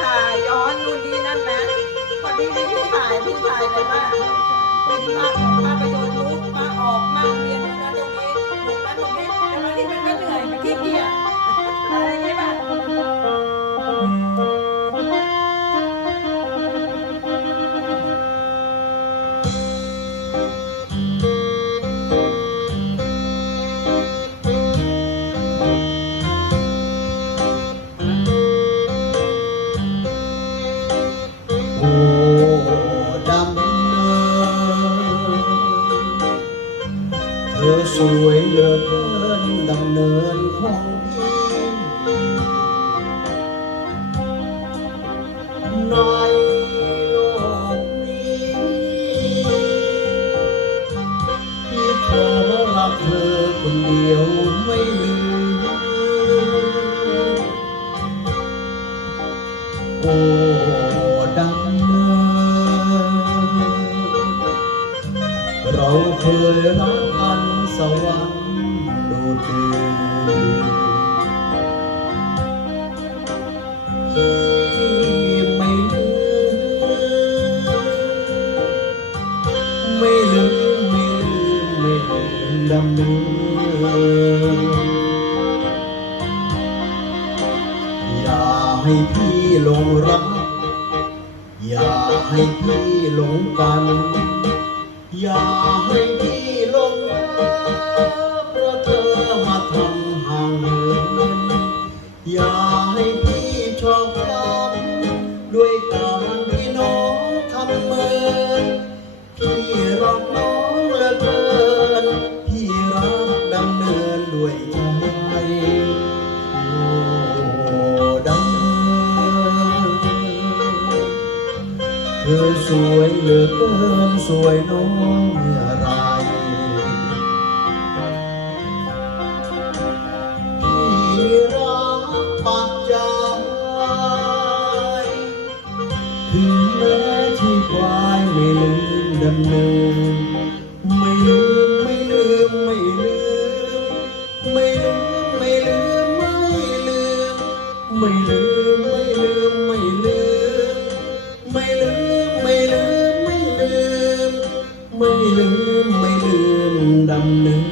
ถ่ายย้อนนู่นนี่นั่นนะพอดีที่พี่ถ่ายพี่ถ่ายแบบว่าเป็นภาพของภาพยนตร์ วยเหลือเกินดำเนินของพี่ในโลกนี้พี่ขอรักเธอคนเดียวไม่ลืมโอ้ เราเคยรักกันสวรรค์โดดเด่นที่ไม่ลืมไม่ลืมไม่ลืมไม่ลืมดำเนินอย่าให้พี่หลงรัก อย่าให้พี่หลงกัน อย่าให้พี่ลงรักเพราะเธอมาทำห่างเหินอย่า อสวยเหลือเกินสวยน้องเมื่อไรพี่รักปักใจถึงแม้ที่ควายไม่ลืมดำเนินไม่ลืมไม่ลืมไม่ลื lớn